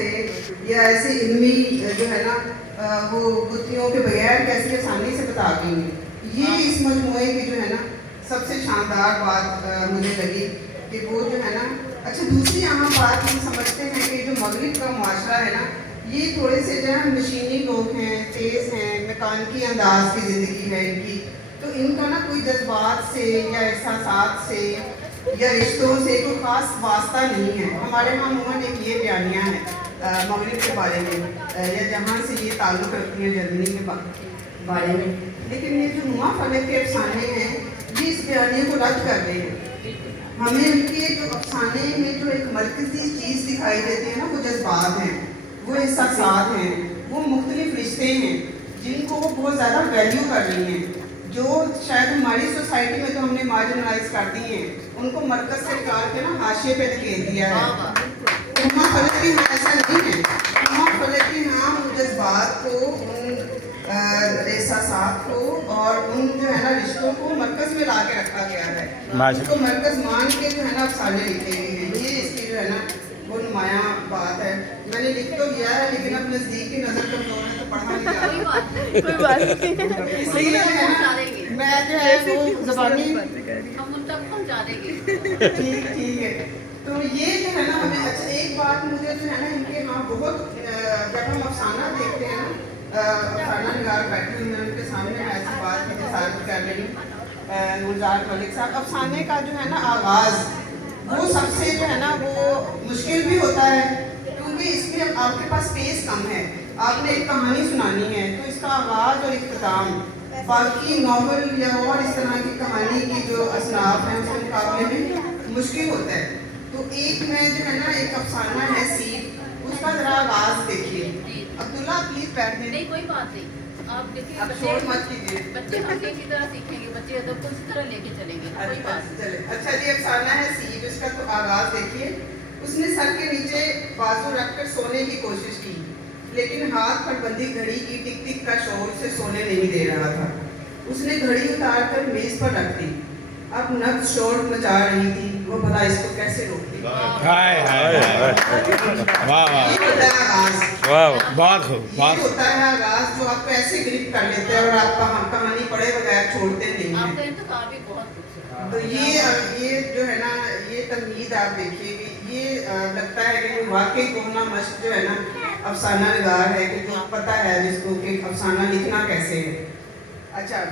سے یا ایسے علمی جو ہے نا وہ گتھیوں کے بغیر کیسی آسانی سے بتا گئی ہیں. یہ اس مجموعے کی جو ہے نا سب سے شاندار بات مجھے لگی کہ وہ جو ہے نا. اچھا دوسری اہم بات ہم سمجھتے ہیں کہ جو مغرب کا معاشرہ ہے نا یہ تھوڑے سے جو ہے مشینی لوگ ہیں, تیز ہیں, میکانکی انداز کی زندگی ہے ان کی, تو ان کا نا کوئی جذبات سے یا احساسات سے یا رشتوں سے کوئی خاص واسطہ نہیں ہے. ہمارے یہاں عموماً ایک یہ بیانیہ ہے مغرب کے بارے میں یا جہاں سے یہ تعلق رکھتی ہیں جرمنی کے بارے میں, لیکن یہ جو نما فلک کے افسانے ہیں یہ اس بیانیے کو رد کر رہے ہیں. ہمیں ان کے جو افسانے میں جو ایک مرکزی چیز دکھائی دیتی ہے نا وہ جذبات ہیں, وہ احساسات ہیں, وہ مختلف رشتے ہیں جن کو وہ بہت زیادہ ویلیو کر رہی ہیں, جو شاید ہماری سوسائٹی میں تو ہم نے مارجنلائز کر دی ہیں, ان کو مرکز سے نکال کے نا حاشیے پہ دھکیل دیا ہے. نما فلک کے یہاں ایسا نہیں ہے. نما فلک کے یہاں ان جذبات کو, ان احساسات کو اور ان جو ہے نا رشتوں کو مرکز میں لا کے رکھا گیا ہے. اس کو مرکز مان کے جو ہے نا افسانے لکھے گئے ہیں. یہ اس کی جو ہے نا وہ نمایاں بات ہے. میں نے لکھ تو لیا ہے لیکن اب نزدیک کی نظر کمزور ہے تو پڑھا نہیں جا رہا. کوئی بات نہیں, اس لیے جو ہے نا میں جو ہے وہ زبانی ہم ان تک پہنچا دیں گے. ٹھیک ہے. تو یہ جو ہے نا ہمیں اچھا ایک بات مجھے جو ہے نا ان کے ہاں بہت جب ہم افسانہ دیکھتے ہیں نا افسانہ نگار بیٹھے ہوئے ہیں ان کے سامنے میں ایسی بات کی جسارت کر رہی ہوں. گلزار ملک صاحب, افسانے کا جو ہے نا آغاز وہ سب سے جو ہے نا وہ مشکل بھی ہوتا ہے کیونکہ اس میں آپ کے پاس اسپیس کم ہے. آپ نے ایک کہانی سنانی ہے تو اس کا آغاز اور اختتام باقی ناول یا اور اس طرح کی کہانی کی جو اصناف ہیں اس کے مقابلے میں مشکل ہوتا ہے. تو ایک میں جو ہے نا ایک افسانہ ہے سیپ, اس کا ذرا آغاز دیکھیے. عبداللہ پلیز بیٹھ جائیں. نہیں کوئی بات نہیں, آپ دیکھیے اب شور مت کیجیے. بچے ہنسی کی طرح سیکھیں گے, بچے ادب کو اسی طرح لے کے چلیں گے. کوئی بات چلے اچھا جی افسانہ ہے سیب, اس کا تو آغاز دیکھیے. اس نے سر کے نیچے بازو رکھ کر سونے کی کوشش کی لیکن ہاتھ پر بندھی گھڑی کی ٹک ٹک کا شور سے سونے نہیں دے رہا تھا. اس نے گھڑی اتار کر میز پر رکھ دی. اب نبض شور مچا رہی تھی, وہ بھلا اس کو کیسے روکتی. یہ ہوتا ہے آغاز جو آپ کو ایسے گرپ کر لیتے ہیں اور آپ کہانی پڑھے بغیر چھوڑتے نہیں ہیں. آپ کا انتخاب بھی بہت خوبصورت. تو یہ جو ہے نا یہ تمہید آپ دیکھیے کہ یہ لگتا ہے کہ واقعی کوہنا مشق جو ہے نا افسانہ نگار ہے کہ جو پتہ ہے جس کو کہ افسانہ لکھنا کیسے ہے. اچھا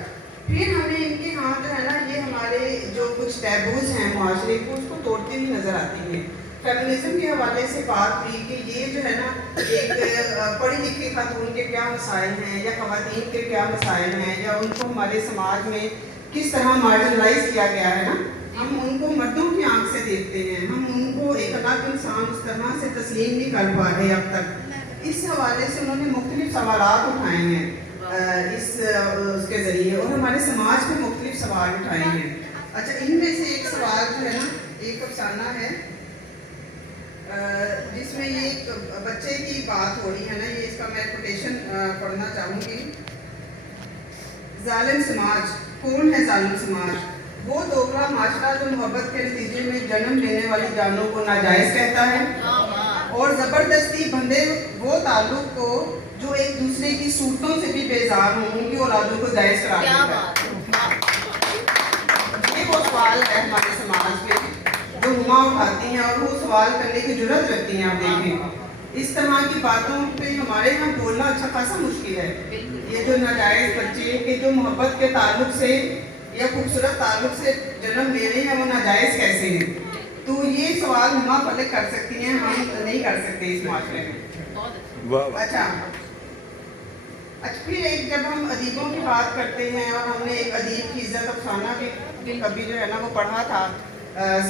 پھر ہمیں ان کے ہاں جو ہے نا یہ ہمارے جو کچھ ٹیبوز ہیں معاشرے کو اس کو توڑتے ہوئی نظر آتی ہیں. فیمنزم کے حوالے سے بات کی کہ یہ جو ہے نا ایک پڑھی لکھی خاتون کے کیا مسائل ہیں یا خواتین کے کیا مسائل ہیں یا ان کو ہمارے سماج میں کس طرح مارجنلائز کیا گیا ہے نا. ہم ان کو مردوں کی آنکھ سے دیکھتے ہیں, ہم ان کو ایک الگ انسان اس طرح سے تسلیم نہیں کر پا رہے اب تک. اس حوالے سے انہوں نے مختلف سوالات اٹھائے ہیں اس کے ذریعے اور ہمارے سماج میں مختلف سوال اٹھائے ہیں. اچھا ان میں سے ایک سوال جو ہے نا ایک افسانہ ہے جس میں یہ ایک بچے کی بات ہو رہی ہے نا, یہ اس کا میں کوٹیشن پڑھنا چاہوں گی. ظالم سماج, کون ہے ظالم سماج؟ وہ دوگلا معاشرہ جو محبت کے نتیجے میں جنم لینے والی جانوں کو ناجائز کہتا ہے اور زبردستی بندھے وہ تعلق کو جو ایک دوسرے کی صورتوں سے بھی بیزار ہوں ان کی اولادوں کو جائز قرار دیتا ہے. یہ وہ سوال ہے ہمارے سماج میں جو نما اٹھاتی ہیں اور وہ سوال کرنے کی جرات رکھتی ہیں. آپ دیکھیں اس طرح کی باتوں پہ ہمارے یہاں بولنا اچھا خاصا مشکل ہے. یہ جو ناجائز بچے کے جو محبت کے تعلق سے یا خوبصورت تعلق سے جنم لے رہے ہیں وہ ناجائز کیسے ہیں؟ تو یہ سوال نما فلک کر سکتی ہیں, ہم نہیں کر سکتے اس معاشرے میں. اچھا پھر ایک جب ہم ادیبوں کی بات کرتے ہیں اور ہم نے ایک ادیب کی عزت افسانہ بھی کبھی جو ہے نا وہ پڑھا تھا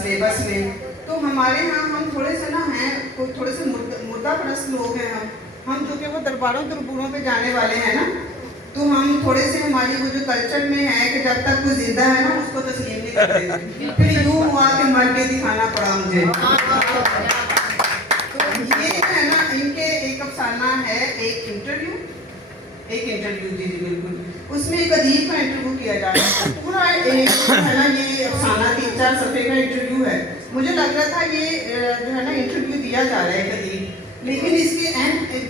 سلیبس میں, تو ہمارے یہاں ہم تھوڑے سے نا ہیں تھوڑے سے مردہ پرست لوگ ہیں. ہم جو کہ وہ درباروں دربوروں پہ جانے والے ہیں نا, تو ہم تھوڑے سے ہماری وہ جو کلچر میں ہے کہ جب تک کوئی زندہ ہے نا اس کو تسلیم نہیں کرتے. پھر یوں ہوا کہ مر کے دکھانا پڑا مجھے. تو یہ ہے نا ان کے ایک افسانہ ہے ایک انٹرویو جی بالکل, اس میں ایک ادیب کا انٹرویو کیا جا رہا ہے. پورا ہے نا یہ افسانہ 3-4 صفحے کا انٹرویو ہے. مجھے لگ رہا تھا یہ جو ہے نا انٹرویو دیا جا رہا ہے ایک ادیب, لیکن اس